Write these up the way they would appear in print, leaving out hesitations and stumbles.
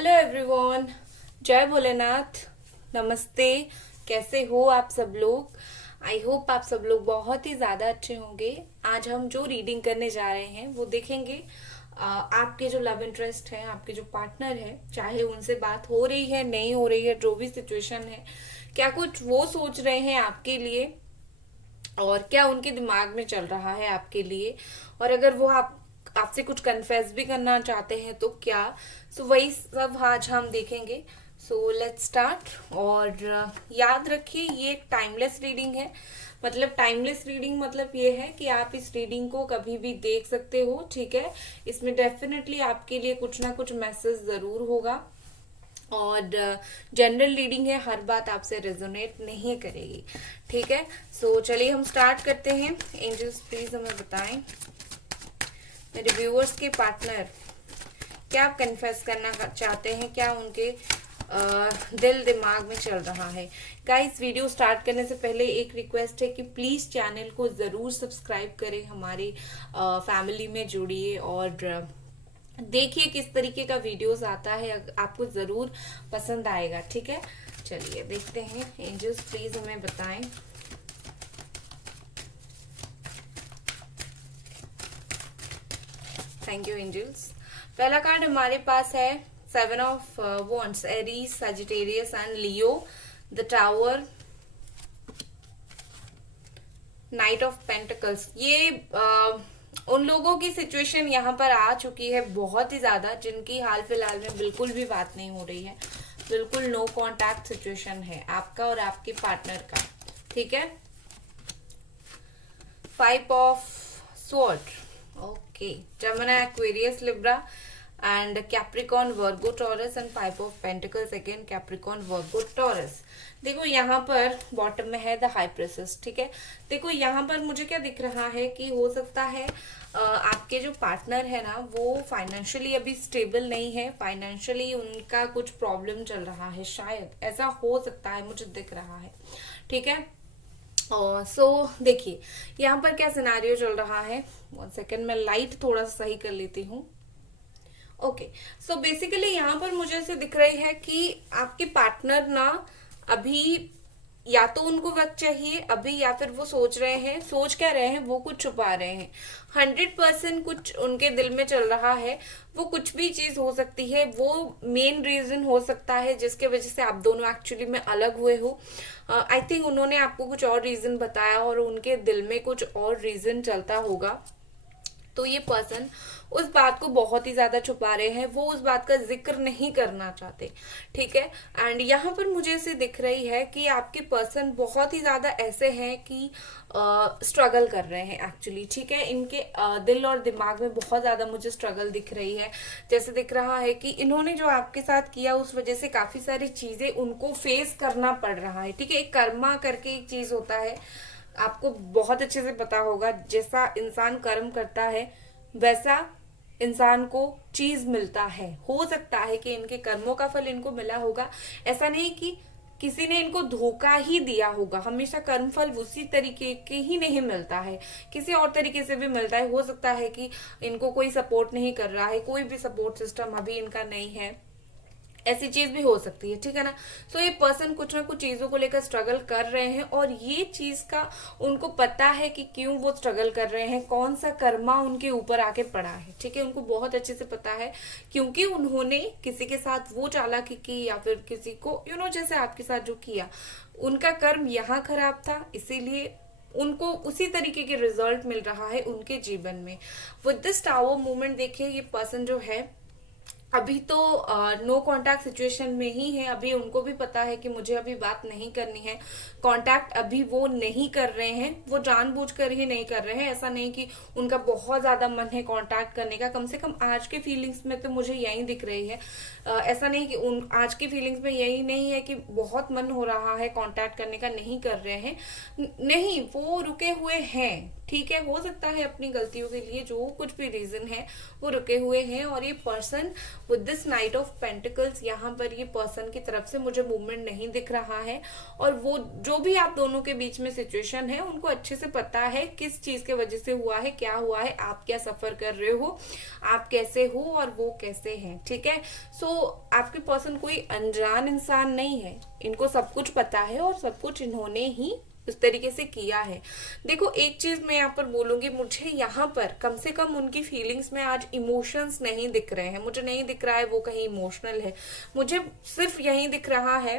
Hello everyone. जय भोलेनाथ। नमस्ते। कैसे हो आप सब लोग? आई होप आप सब लोग बहुत ही ज़्यादा अच्छे होंगे। आज हम जो रीडिंग करने जा रहे हैं वो देखेंगे आपके जो लव इंटरेस्ट है, आपके जो पार्टनर है, चाहे उनसे बात हो रही है नहीं हो रही है, जो भी सिचुएशन है, क्या कुछ वो सोच रहे हैं आपके लिए और क्या उनके दिमाग में चल रहा है आपके लिए, और अगर वो आपसे कुछ कन्फेस भी करना चाहते हैं तो क्या। वही सब आज हम देखेंगे। Let's start. और याद रखिए ये एक टाइमलेस रीडिंग है। मतलब टाइमलेस रीडिंग मतलब ये है कि आप इस रीडिंग को कभी भी देख सकते हो, ठीक है। इसमें डेफिनेटली आपके लिए कुछ ना कुछ मैसेज जरूर होगा। और जनरल रीडिंग है, हर बात आपसे रेजोनेट नहीं करेगी, ठीक है। चलिए हम स्टार्ट करते हैं। एंजल्स प्लीज हमें बताएं मेरे व्यूअर्स के पार्टनर क्या आप कन्फेस करना चाहते हैं, क्या उनके दिल दिमाग में चल रहा है। गाइस, वीडियो स्टार्ट करने से पहले एक रिक्वेस्ट है कि प्लीज चैनल को जरूर सब्सक्राइब करें, हमारी फैमिली में जुड़िए और देखिए किस तरीके का वीडियोस आता है, आपको जरूर पसंद आएगा, ठीक है। चलिए देखते हैं। एंजल्स प्लीज हमें बताएं। Thank you angels. पहला कार्ड हमारे पास है 7 of wands, Aries, Sagittarius and Leo, the tower, knight of pentacles. ये उन लोगों की सिचुएशन यहाँ पर आ चुकी है बहुत ही ज्यादा, जिनकी हाल फिलहाल में बिल्कुल भी बात नहीं हो रही है, बिल्कुल नो कांटेक्ट सिचुएशन है आपका और आपके पार्टनर का, ठीक है। 5 of sword, okay, Jamuna, Aquarius, Libra and Capricorn, Virgo, taurus and 5 of pentacles again, Capricorn, Virgo, taurus. देखो यहाँ पर बॉटम में है द हाई प्रिंसेस, ठीक है। देखो यहाँ पर मुझे क्या दिख रहा है कि हो सकता है आपके जो पार्टनर है ना वो फाइनेंशियली अभी स्टेबल नहीं है, फाइनेंशियली उनका कुछ प्रॉब्लम चल रहा है, शायद ऐसा हो सकता है, मुझे दिख रहा है, ठीक है। देखिए यहाँ पर क्या सिनारियो चल रहा है। 1 सेकेंड, मैं लाइट थोड़ा सा सही कर लेती हूँ। ओके, बेसिकली यहाँ पर मुझे ऐसे दिख रही है कि आपके पार्टनर ना अभी या तो उनको वक्त चाहिए अभी, या फिर वो सोच रहे हैं, सोच क्या रहे हैं, वो कुछ छुपा रहे हैं। 100% कुछ उनके दिल में चल रहा है। वो कुछ भी चीज हो सकती है, वो मेन रीजन हो सकता है जिसके वजह से आप दोनों एक्चुअली में अलग हुए हो। आई थिंक उन्होंने आपको कुछ और रीजन बताया और उनके दिल में कुछ और रीजन चलता होगा। तो ये पर्सन उस बात को बहुत ही ज्यादा छुपा रहे हैं, वो उस बात का जिक्र नहीं करना चाहते, ठीक है। एंड यहाँ पर मुझे ऐसे दिख रही है कि आपके पर्सन बहुत ही ज्यादा ऐसे हैं कि स्ट्रगल कर रहे हैं एक्चुअली, ठीक है। इनके दिल और दिमाग में बहुत ज्यादा मुझे स्ट्रगल दिख रही है। जैसे दिख रहा है कि इन्होंने जो आपके साथ किया उस वजह से काफी सारी चीजें उनको फेस करना पड़ रहा है, ठीक है। एक कर्मा करके एक चीज होता है, आपको बहुत अच्छे से पता होगा, जैसा इंसान कर्म करता है वैसा इंसान को चीज मिलता है। हो सकता है कि इनके कर्मों का फल इनको मिला होगा, ऐसा नहीं कि किसी ने इनको धोखा ही दिया होगा। हमेशा कर्म फल उसी तरीके के ही नहीं मिलता है, किसी और तरीके से भी मिलता है। हो सकता है कि इनको कोई सपोर्ट नहीं कर रहा है, कोई भी सपोर्ट सिस्टम अभी इनका नहीं है, ऐसी चीज भी हो सकती है, ठीक है ना। ये पर्सन कुछ ना कुछ चीजों को लेकर स्ट्रगल कर रहे हैं और ये चीज का उनको पता है कि क्यों वो स्ट्रगल कर रहे हैं, कौन सा कर्मा उनके ऊपर आके पड़ा है, ठीक है। उनको बहुत अच्छे से पता है क्योंकि उन्होंने किसी के साथ वो चालाकी की या फिर किसी को जैसे आपके साथ जो किया, उनका कर्म यहाँ खराब था, इसीलिए उनको उसी तरीके के रिजल्ट मिल रहा है उनके जीवन में। विद दिस टावर मूवमेंट देखिए ये पर्सन जो है अभी तो नो कांटेक्ट सिचुएशन में ही है। अभी उनको भी पता है कि मुझे अभी बात नहीं करनी है, कांटेक्ट अभी वो नहीं कर रहे हैं, वो जानबूझकर ही नहीं कर रहे हैं। ऐसा नहीं कि उनका बहुत ज्यादा मन है कांटेक्ट करने का, कम से कम आज के फीलिंग्स में तो मुझे यही दिख रही है। ऐसा नहीं कि आज की फीलिंग्स में यही नहीं है कि बहुत मन हो रहा है कांटेक्ट करने का, नहीं कर रहे हैं, नहीं, वो रुके हुए हैं, ठीक है, हो सकता है अपनी गलतियों के लिए जो कुछ भी रीजन है वो रुके हुए हैं, और ये person with this night of pentacles, यहाँ पर ये पर्सन की तरफ से मुझे मूवमेंट नहीं दिख रहा है। और वो जो भी आप दोनों के बीच में सिचुएशन है उनको अच्छे से पता है किस चीज के वजह से हुआ है, क्या हुआ है, आप क्या सफर कर रहे हो, आप कैसे हो और वो कैसे हैं। ठीक है, सो आपके पर्सन कोई अनजान इंसान नहीं है, इनको सब कुछ पता है और सब कुछ इन्होंने ही उस तरीके से किया है। देखो एक चीज मैं यहाँ पर बोलूंगी, मुझे यहाँ पर कम से कम उनकी फीलिंग्स में आज इमोशंस नहीं दिख रहे हैं, मुझे नहीं दिख रहा है वो कहीं इमोशनल है, मुझे सिर्फ यही दिख रहा है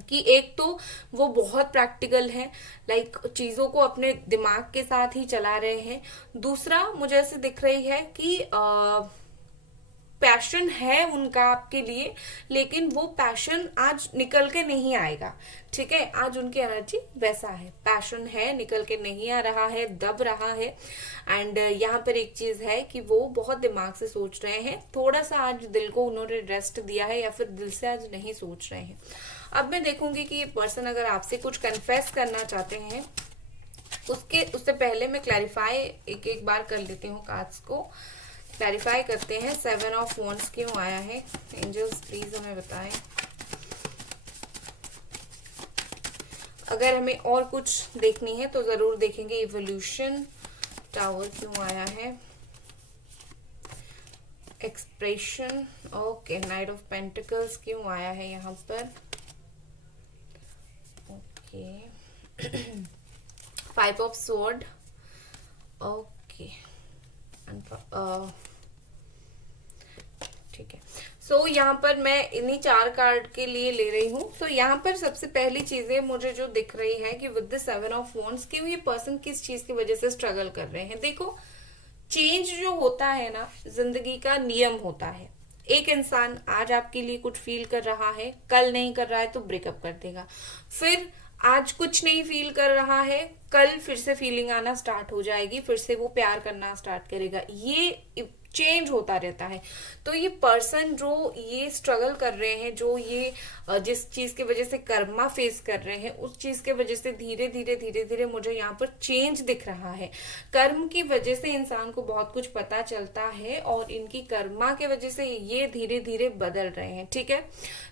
कि एक तो वो बहुत प्रैक्टिकल है, लाइक चीजों को अपने दिमाग के साथ ही चला रहे हैं। दूसरा मुझे ऐसे दिख रही है कि पैशन है उनका आपके लिए, लेकिन वो पैशन आज निकल के नहीं आएगा। ठीक है, आज उनकी एनर्जी वैसा है, पैशन है, निकल के नहीं आ रहा है, दब रहा है। एंड यहाँ पर एक चीज है कि वो बहुत दिमाग से सोच रहे हैं, थोड़ा सा आज दिल को उन्होंने रेस्ट दिया है या फिर दिल से आज नहीं सोच रहे हैं। अब मैं देखूंगी कि ये पर्सन अगर आपसे कुछ कन्फेस करना चाहते हैं, उससे पहले मैं क्लैरिफाई एक एक बार कर लेती हूँ, कार्ड्स को क्लैरिफाई करते हैं। 7 ऑफ वॉन्ड्स क्यों आया है, एंजल्स प्लीज हमें बताएं। अगर हमें और कुछ देखनी है तो जरूर देखेंगे। इवोल्यूशन, टावर क्यों आया है, expression, okay, night of pentacles क्यों आया है यहाँ पर, ओके, 5 ऑफ स्वॉर्ड, ओके, ठीक है। सो यहाँ पर मैं इन्हीं 4 कार्ड के लिए ले रही हूँ। सो यहाँ पर सबसे पहली चीजें मुझे जो दिख रही है कि विद द 7 ऑफ वॉन्ड्स कि ये पर्सन किस चीज की वजह से स्ट्रगल कर रहे हैं। देखो चेंज जो होता है ना, जिंदगी का नियम होता है। एक इंसान आज आपके लिए कुछ फील कर रहा है, कल नहीं कर रहा है तो ब्रेकअप कर देगा, फिर आज कुछ नहीं फील कर रहा है, कल फिर से फीलिंग आना स्टार्ट हो जाएगी, फिर से वो प्यार करना स्टार्ट करेगा, ये चेंज होता रहता है। तो ये पर्सन जो ये स्ट्रगल कर रहे हैं, जो ये जिस चीज की वजह से कर्मा फेस कर रहे हैं, उस चीज के वजह से धीरे धीरे मुझे यहाँ पर चेंज दिख रहा है। कर्म की वजह से इंसान को बहुत कुछ पता चलता है और इनकी कर्मा के वजह से ये धीरे धीरे बदल रहे हैं। ठीक है,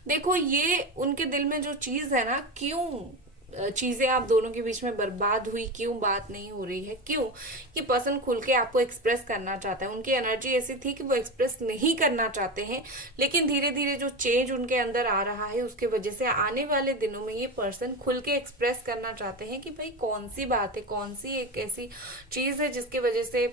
देखो ये उनके दिल में जो चीज है ना, क्यों चीजें आप दोनों के बीच में बर्बाद हुई, क्यों बात नहीं हो रही है, क्यों कि पर्सन खुल के आपको एक्सप्रेस करना चाहता है। उनकी एनर्जी ऐसी थी कि वो एक्सप्रेस नहीं करना चाहते हैं, लेकिन धीरे धीरे जो चेंज उनके अंदर आ रहा है उसके वजह से आने वाले दिनों में ये पर्सन खुल के एक्सप्रेस करना चाहते हैं कि भाई कौन सी बात है, कौन सी एक ऐसी चीज है जिसकी वजह से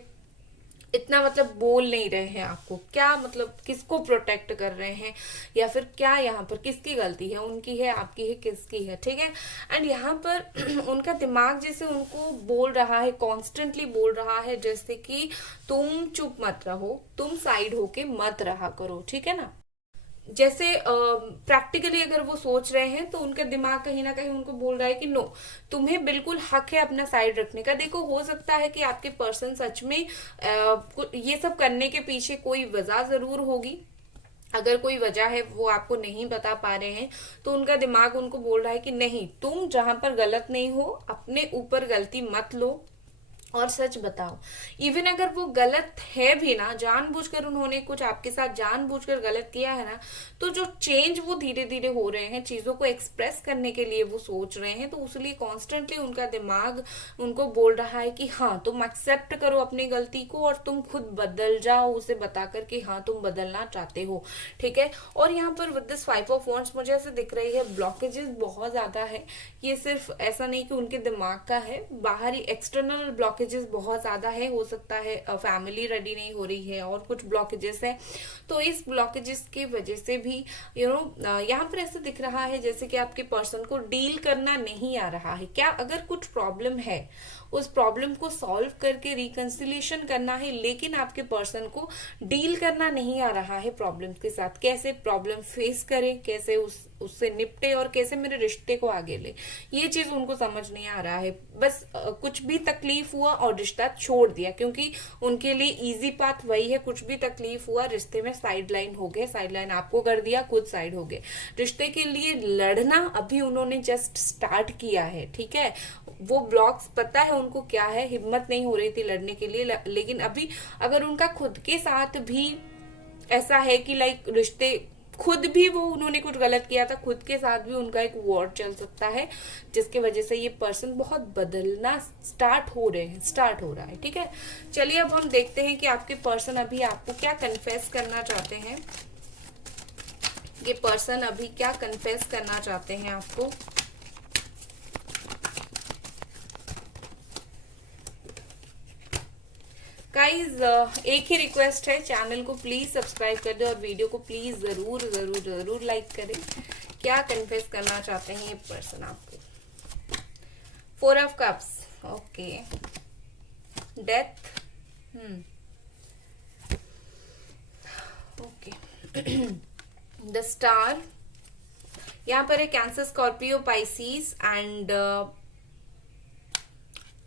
इतना मतलब बोल नहीं रहे हैं आपको, क्या मतलब किसको प्रोटेक्ट कर रहे हैं, या फिर क्या यहाँ पर किसकी गलती है, उनकी है, आपकी है, किसकी है। ठीक है, एंड यहाँ पर उनका दिमाग जैसे उनको बोल रहा है, कॉन्स्टेंटली बोल रहा है जैसे कि तुम चुप मत रहो, तुम साइड होके मत रहा करो। ठीक है ना, जैसे प्रैक्टिकली अगर वो सोच रहे हैं तो उनका दिमाग कहीं ना कहीं उनको बोल रहा है कि नो, तुम्हें बिल्कुल हक है अपना साइड रखने का। देखो हो सकता है कि आपके पर्सन सच में ये सब करने के पीछे कोई वजह जरूर होगी, अगर कोई वजह है वो आपको नहीं बता पा रहे हैं तो उनका दिमाग उनको बोल रहा है कि नहीं, तुम जहां पर गलत नहीं हो, अपने ऊपर गलती मत लो और सच बताओ। इवन अगर वो गलत है भी ना, जानबूझकर उन्होंने कुछ आपके साथ जानबूझकर गलत किया है ना, तो जो चेंज वो धीरे धीरे हो रहे हैं, चीजों को एक्सप्रेस करने के लिए वो सोच रहे हैं, तो उसलिए कॉन्स्टेंटली उनका दिमाग उनको बोल रहा है कि हाँ तुम एक्सेप्ट करो अपनी गलती को और तुम खुद बदल जाओ, उसे बता कर कि हाँ तुम बदलना चाहते हो। ठीक है, और यहाँ पर विद दिस 5 ऑफ वॉन्ड्स मुझे ऐसे दिख रही है ब्लॉकेजेस बहुत ज्यादा है। ये सिर्फ ऐसा नहीं कि उनके दिमाग का है, बाहरी एक्सटर्नल ब्लॉकेजेस बहुत ज्यादा है। हो सकता है फैमिली रेडी नहीं हो रही है और कुछ ब्लॉकेजेस है, तो इस ब्लॉकेजेस की वजह से भी यहाँ पर ऐसा दिख रहा है जैसे कि आपके पर्सन को डील करना नहीं आ रहा है। क्या अगर कुछ प्रॉब्लम है, उस प्रॉब्लम को सॉल्व करके रिकंसिलिएशन करना है, लेकिन आपके पर्सन को डील करना नहीं आ रहा है प्रॉब्लम के साथ। कैसे प्रॉब्लम फेस करें, कैसे उस उससे निपटे और कैसे मेरे रिश्ते को आगे ले, ये चीज उनको समझ नहीं आ रहा है। बस कुछ भी तकलीफ हुआ और रिश्ता छोड़ दिया, क्योंकि उनके लिए इजी पाथ वही है, कुछ भी तकलीफ हुआ रिश्ते में साइड लाइन हो गए, साइड लाइन आपको कर दिया, खुद साइड हो गए। रिश्ते के लिए लड़ना अभी उन्होंने जस्ट स्टार्ट किया है, ठीक है। वो ब्लॉक्स पता है उनको क्या है, हिम्मत नहीं हो रही थी लड़ने के लिए, लेकिन अभी अगर उनका खुद के साथ भी ऐसा है कि लाइक रिश्ते, खुद भी वो उन्होंने कुछ गलत किया था, खुद के साथ भी उनका एक वॉर चल सकता है, जिसके वजह से ये पर्सन बहुत बदलना स्टार्ट हो रहा है, ठीक है। चलिए अब हम देखते हैं कि आपके पर्सन अभी आपको क्या कन्फेस करना चाहते हैं। ये पर्सन अभी क्या कन्फेस करना चाहते हैं आपको। गाइज एक ही रिक्वेस्ट है, चैनल को प्लीज सब्सक्राइब कर दे और वीडियो को प्लीज जरूर जरूर जरूर लाइक करें। क्या कन्फेस करना चाहते हैं ये पर्सन आपको। 4 of cups, okay, death, okay, the star, यहाँ पर है Cancer, Scorpio, Pisces and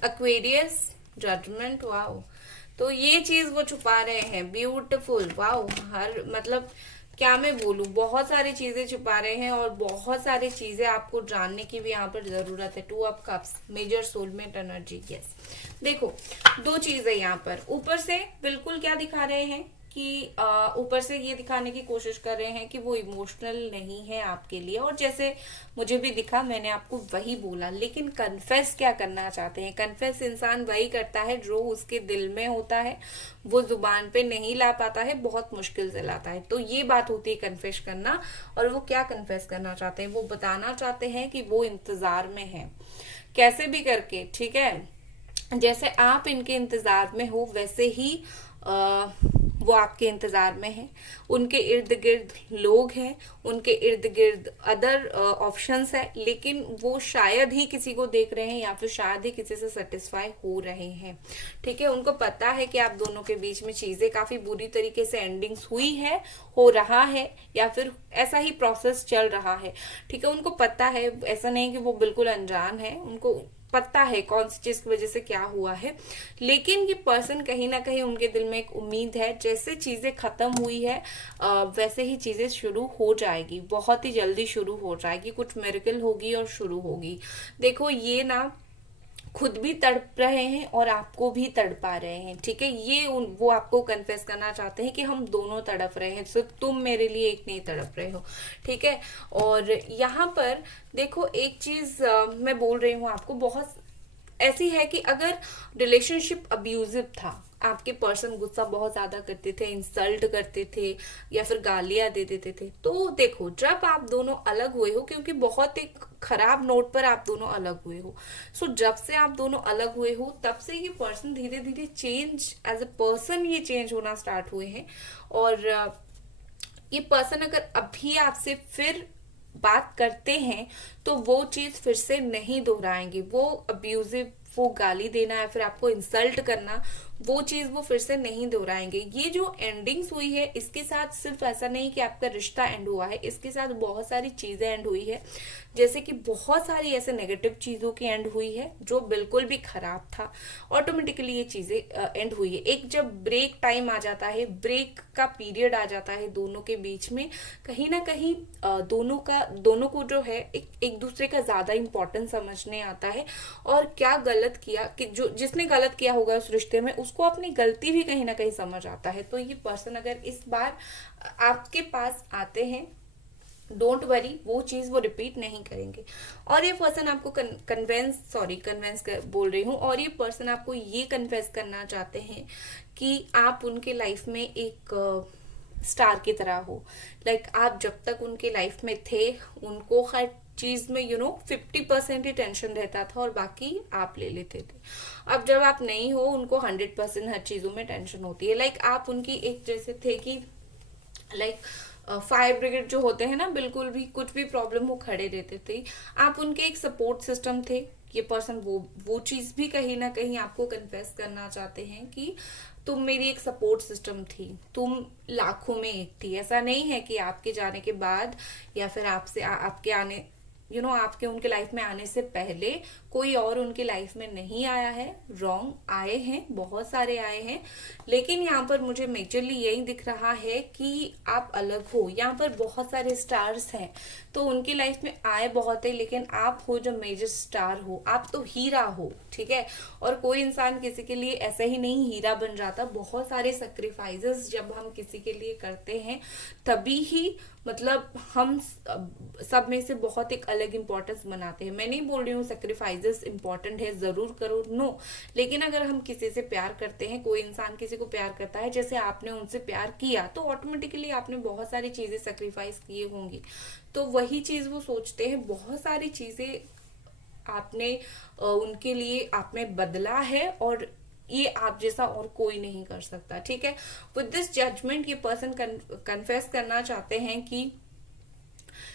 Aquarius, judgement. Wow, तो ये चीज वो छुपा रहे हैं, ब्यूटीफुल, वाओ। हर मतलब क्या मैं बोलूं, बहुत सारी चीजें छुपा रहे हैं और बहुत सारी चीजें आपको जानने की भी यहाँ पर जरूरत है। 2 of cups, major soulmate energy, yes. देखो 2 चीज है यहाँ पर, ऊपर से बिल्कुल क्या दिखा रहे हैं कि ऊपर से ये दिखाने की कोशिश कर रहे हैं कि वो इमोशनल नहीं है आपके लिए, और जैसे मुझे भी दिखा मैंने आपको वही बोला। लेकिन कन्फेस क्या करना चाहते हैं, कन्फेस इंसान वही करता है जो उसके दिल में होता है, वो जुबान पे नहीं ला पाता है, बहुत मुश्किल से लाता है। तो ये बात होती है कन्फेस करना। और वो क्या कन्फेस करना चाहते हैं, वो बताना चाहते हैं कि वो इंतजार में है, कैसे भी करके, ठीक है। जैसे आप इनके इंतजार में हो वैसे ही वो आपके इंतजार में है। उनके इर्द गिर्द लोग हैं, उनके इर्द गिर्द अदर ऑप्शंस है, लेकिन वो शायद ही किसी को देख रहे हैं या फिर शायद ही किसी से सेटिस्फाई हो रहे हैं, ठीक है। उनको पता है कि आप दोनों के बीच में चीजें काफी बुरी तरीके से एंडिंग्स हुई है, हो रहा है, या फिर ऐसा ही प्रोसेस चल रहा है, ठीक है। उनको पता है, ऐसा नहीं कि वो बिल्कुल अनजान है, उनको पता है कौन सी चीज की वजह से क्या हुआ है। लेकिन ये पर्सन कहीं ना कहीं उनके दिल में एक उम्मीद है, जैसे चीजें खत्म हुई है वैसे ही चीजें शुरू हो जाएगी, बहुत ही जल्दी शुरू हो जाएगी, कुछ मिरेकल होगी और शुरू होगी। देखो ये ना खुद भी तड़प रहे हैं और आपको भी तड़पा रहे हैं, ठीक है। ये वो आपको कन्फेस करना चाहते हैं कि हम दोनों तड़प रहे हैं, सिर्फ तुम मेरे लिए एक नहीं तड़प रहे हो, ठीक है। और यहाँ पर देखो एक चीज मैं बोल रही हूँ आपको, बहुत ऐसी है कि अगर रिलेशनशिप अब्यूजिव था, आपके पर्सन गुस्सा बहुत ज्यादा करते थे, इंसल्ट करते थे या फिर गालियां दे देते थे, तो देखो जब आप दोनों अलग हुए हो, क्योंकि बहुत एक खराब नोट पर आप दोनों अलग हुए हो, सो जब से आप दोनों अलग हुए हो तब से ये पर्सन धीरे धीरे चेंज एज अ पर्सन ये चेंज होना स्टार्ट हुए हैं। और ये पर्सन अगर अभी आपसे फिर बात करते हैं तो वो चीज फिर से नहीं दोहराएंगे, वो अब्यूजिव, वो गाली देना या फिर आपको इंसल्ट करना, वो चीज वो फिर से नहीं दोहराएंगे। ये जो एंडिंग्स हुई है इसके साथ सिर्फ ऐसा नहीं कि आपका रिश्ता एंड हुआ है, इसके साथ बहुत सारी चीजें एंड हुई है, जैसे कि बहुत सारी ऐसे नेगेटिव चीजों की एंड हुई है जो बिल्कुल भी खराब था, ऑटोमेटिकली ये चीजें एंड हुई है। एक जब ब्रेक टाइम आ जाता है, ब्रेक का पीरियड आ जाता है दोनों के बीच में, कहीं ना कहीं दोनों को जो है एक दूसरे का ज्यादा इंपॉर्टेंस समझने आता है, और क्या गलत किया कि जो जिसने गलत किया होगा उस रिश्ते में उसको अपनी गलती भी कहीं ना कहीं समझ आता है। तो ये पर्सन अगर इस बार आपके पास आते हैं, डोंट वरी, वो चीज वो रिपीट नहीं करेंगे। और ये पर्सन आपको कन्वेंस बोल रही हूँ, और ये पर्सन आपको ये कन्फेस करना चाहते हैं कि आप उनके लाइफ में एक स्टार की तरह हो। लाइक आप जब तक उनके लाइफ में थे उनको हर चीज में 50% ही टेंशन रहता था और बाकी आप ले लेते थे। अब जब आप नहीं हो उनको 100% हर चीजों में टेंशन होती है। लाइक आप उनकी एक जैसे थे कि लाइक फायर ब्रिगेड जो होते हैं ना, बिल्कुल भी कुछ भी प्रॉब्लम हो खड़े रहते थे, आप उनके एक सपोर्ट सिस्टम थे। ये पर्सन वो चीज भी कहीं ना कहीं आपको कन्फेस करना चाहते हैं कि तुम मेरी एक सपोर्ट सिस्टम थी, तुम लाखों में एक थी। ऐसा नहीं है कि आपके जाने के बाद या फिर आपके आने आपके उनके लाइफ में आने से पहले कोई और उनकी लाइफ में नहीं आया है। रॉन्ग, आए हैं, बहुत सारे आए हैं, लेकिन यहाँ पर मुझे मेजरली यही दिख रहा है कि आप अलग हो। यहाँ पर बहुत सारे स्टार्स हैं, तो उनकी लाइफ में आए बहुत है, लेकिन आप हो जो मेजर स्टार हो, आप तो हीरा हो, ठीक है। और कोई इंसान किसी के लिए ऐसे ही नहीं हीरा बन जाता। बहुत सारे सेक्रीफाइसेस जब हम किसी के लिए करते हैं, तभी ही मतलब हम सब में से बहुत एक अलग इंपॉर्टेंस बनाते हैं। मैं नहीं बोल रही हूँ सेक्रीफाइसेस इंपॉर्टेंट है, जरूर करो, नो। लेकिन अगर हम किसी से प्यार करते हैं, कोई इंसान किसी को प्यार करता है, जैसे आपने उनसे प्यार किया, तो ऑटोमेटिकली आपने बहुत सारी चीजें सेक्रीफाइस किए होंगी। तो वही चीज वो सोचते हैं, बहुत सारी चीजें आपने उनके लिए आपने बदला है, और ये आप जैसा और कोई नहीं कर सकता, ठीक है। विद दिस जजमेंट ये पर्सन कन्फेस करना चाहते हैं कि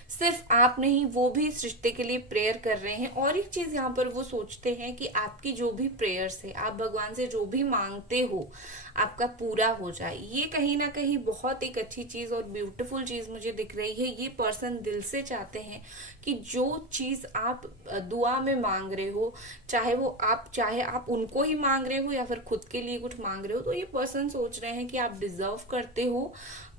सिर्फ आप नहीं, वो भी इस रिश्ते के लिए प्रेयर कर रहे हैं। और एक चीज यहाँ पर वो सोचते हैं कि आपकी जो भी प्रेयर्स है, आप भगवान से जो भी मांगते हो, आपका पूरा हो जाए। ये कहीं ना कहीं बहुत एक अच्छी चीज और ब्यूटीफुल चीज मुझे दिख रही है। ये पर्सन दिल से चाहते हैं कि जो चीज आप दुआ में मांग रहे हो, चाहे आप उनको ही मांग रहे हो या फिर खुद के लिए कुछ मांग रहे हो, तो ये पर्सन सोच रहे हैं कि आप डिजर्व करते हो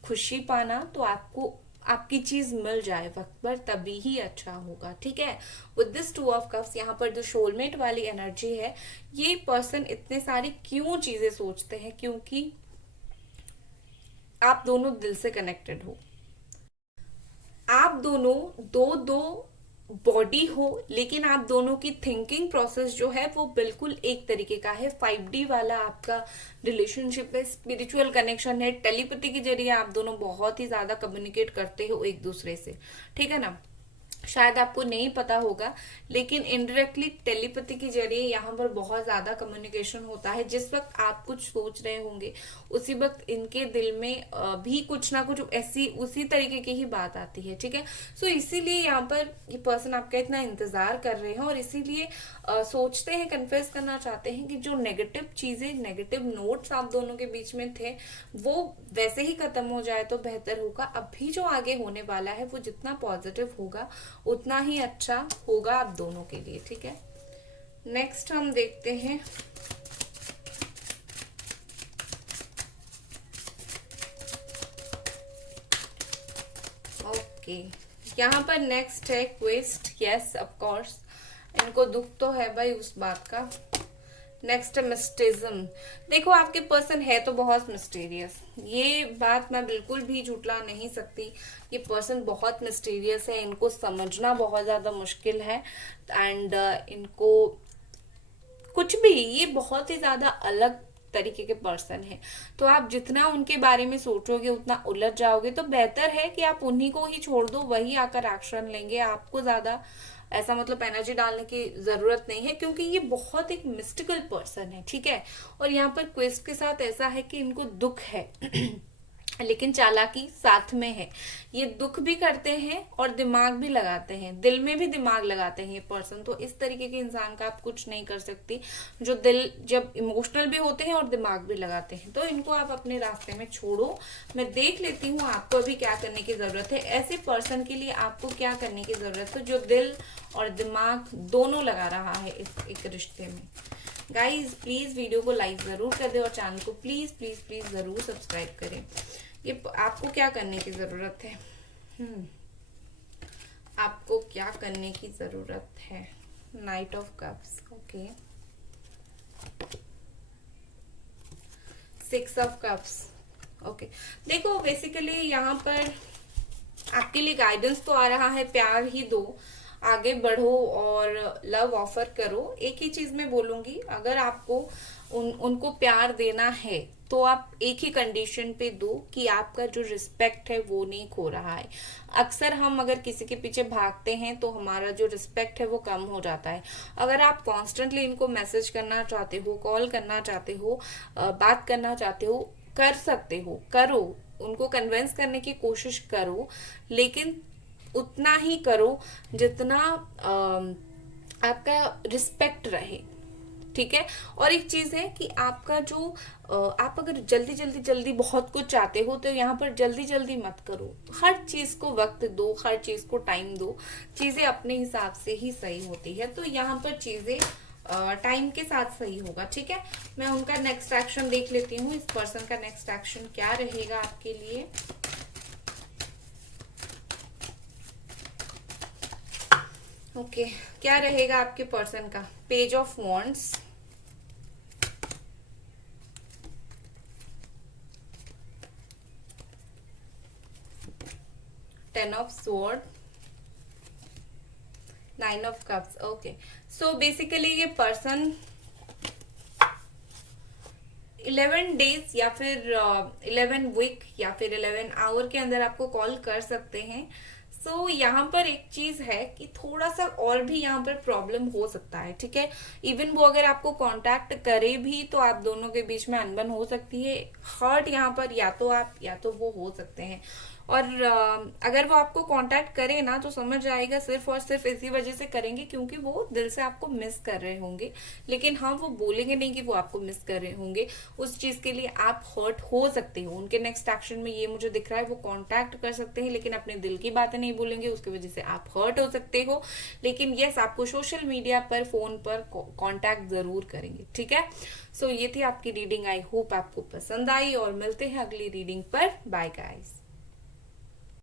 खुशी पाना, तो आपको आपकी चीज मिल जाए वक्त पर, तभी ही अच्छा होगा, ठीक है। With this two of cups, यहाँ पर जो सोलमेट वाली एनर्जी है, ये पर्सन इतने सारी क्यों चीजें सोचते हैं, क्योंकि आप दोनों दिल से कनेक्टेड हो। आप दोनों दो बॉडी हो, लेकिन आप दोनों की थिंकिंग प्रोसेस जो है वो बिल्कुल एक तरीके का है। 5D वाला आपका रिलेशनशिप है, स्पिरिचुअल कनेक्शन है, टेलीपैथी के जरिए आप दोनों बहुत ही ज्यादा कम्युनिकेट करते हो एक दूसरे से, ठीक है ना। शायद आपको नहीं पता होगा, लेकिन इनडायरेक्टली टेलीपैथी के जरिए यहाँ पर बहुत ज्यादा कम्युनिकेशन होता है। जिस वक्त आप कुछ सोच रहे होंगे, उसी वक्त इनके दिल में भी कुछ ना कुछ ऐसी उसी तरीके की ही बात आती है, ठीक है। सो इसीलिए यहाँ पर ये पर्सन आपका इतना इंतजार कर रहे हैं, और इसीलिए सोचते हैं, कन्फेस करना चाहते हैं कि जो नेगेटिव चीजें, नेगेटिव नोट्स आप दोनों के बीच में थे, वो वैसे ही खत्म हो जाए तो बेहतर होगा। अभी जो आगे होने वाला है वो जितना पॉजिटिव होगा उतना ही अच्छा होगा आप दोनों के लिए, ठीक है। नेक्स्ट हम देखते हैं ओके, यहाँ पर नेक्स्ट है क्वेस्ट। यस ऑफ कोर्स, इनको दुख तो है भाई उस बात का। नेक्स्ट है मिस्टिज्म। देखो, आपके पर्सन है तो बहुत मिस्टीरियस, ये बात मैं बिल्कुल भी झुटला नहीं सकती। ये पर्सन बहुत मिस्टीरियस है, इनको समझना बहुत ज्यादा मुश्किल है, एंड इनको कुछ भी, ये बहुत ही ज्यादा अलग तरीके के पर्सन है। तो आप जितना उनके बारे में सोचोगे उतना उलझ जाओगे। तो बेहतर है कि आप उन्हीं को ही छोड़ दो, वही आकर एक्शन लेंगे। आपको ज्यादा ऐसा मतलब एनर्जी डालने की जरूरत नहीं है, क्योंकि ये बहुत एक मिस्टिकल पर्सन है, ठीक है। और यहाँ पर क्वेस्ट के साथ ऐसा है कि इनको दुख है लेकिन चालाकी साथ में है। ये दुख भी करते हैं और दिमाग भी लगाते हैं, दिल में भी दिमाग लगाते हैं ये पर्सन। तो इस तरीके के इंसान का आप कुछ नहीं कर सकती, जो दिल जब इमोशनल भी होते हैं और दिमाग भी लगाते हैं। तो इनको आप अपने रास्ते में छोड़ो। मैं देख लेती हूँ आपको अभी क्या करने की जरूरत है। ऐसे पर्सन के लिए आपको क्या करने की जरूरत है जो दिल और दिमाग दोनों लगा रहा है इस एक रिश्ते में। गाइज प्लीज वीडियो को लाइक जरूर कर दे और चैनल को प्लीज प्लीज प्लीज जरूर सब्सक्राइब करें। ये आपको क्या करने की जरूरत है? आपको क्या करने की जरूरत है? Night of cups, okay. 6 of cups, okay. देखो, बेसिकली यहाँ पर आपके लिए गाइडेंस तो आ रहा है, प्यार ही दो, आगे बढ़ो और लव ऑफर करो। एक ही चीज मैं बोलूंगी, अगर आपको उनको प्यार देना है तो आप एक ही कंडीशन पे दो कि आपका जो रिस्पेक्ट है वो नहीं खो रहा है। अक्सर हम अगर किसी के पीछे भागते हैं तो हमारा जो रिस्पेक्ट है वो कम हो जाता है। अगर आप कॉन्स्टेंटली इनको मैसेज करना चाहते हो, कॉल करना चाहते हो, बात करना चाहते हो, कर सकते हो, करो, उनको कन्विंस करने की कोशिश करो, लेकिन उतना ही करो जितना आपका रिस्पेक्ट रहे, ठीक है। और एक चीज है कि आपका जो आप अगर जल्दी जल्दी जल्दी बहुत कुछ चाहते हो तो यहाँ पर जल्दी जल्दी मत करो। हर चीज को वक्त दो, हर चीज को टाइम दो, चीजें अपने हिसाब से ही सही होती है। तो यहाँ पर चीजें टाइम के साथ सही होगा, ठीक है। मैं उनका नेक्स्ट एक्शन देख लेती हूँ, इस पर्सन का नेक्स्ट एक्शन क्या रहेगा आपके लिए। ओके क्या रहेगा आपके पर्सन का? Page of wands, 10 of sword, 9 of cups. Okay so basically ये पर्सन 11 डेज या फिर 11 वीक या फिर 11 आवर के अंदर आपको कॉल कर सकते हैं। सो यहाँ पर एक चीज है कि थोड़ा सा और भी यहाँ पर प्रॉब्लम हो सकता है, ठीक है। इवन वो अगर आपको कांटेक्ट करे भी तो आप दोनों के बीच में अनबन हो सकती है। हर्ट यहाँ पर या तो आप या तो वो हो सकते हैं। और अगर वो आपको कांटेक्ट करे ना तो समझ आएगा सिर्फ और सिर्फ इसी वजह से करेंगे क्योंकि वो दिल से आपको मिस कर रहे होंगे। लेकिन हाँ वो बोलेंगे नहीं कि वो आपको मिस कर रहे होंगे, उस चीज के लिए आप हर्ट हो सकते हो। उनके नेक्स्ट एक्शन में ये मुझे दिख रहा है, वो कांटेक्ट कर सकते हैं लेकिन अपने दिल की बातें नहीं बोलेंगे, उसकी वजह से आप हर्ट हो सकते हो। लेकिन यस आपको सोशल मीडिया पर, फोन पर कांटेक्ट जरूर करेंगे, ठीक है। सो ये थी आपकी रीडिंग, आई होप आपको पसंद आई और मिलते हैं अगली रीडिंग पर। Bye guys.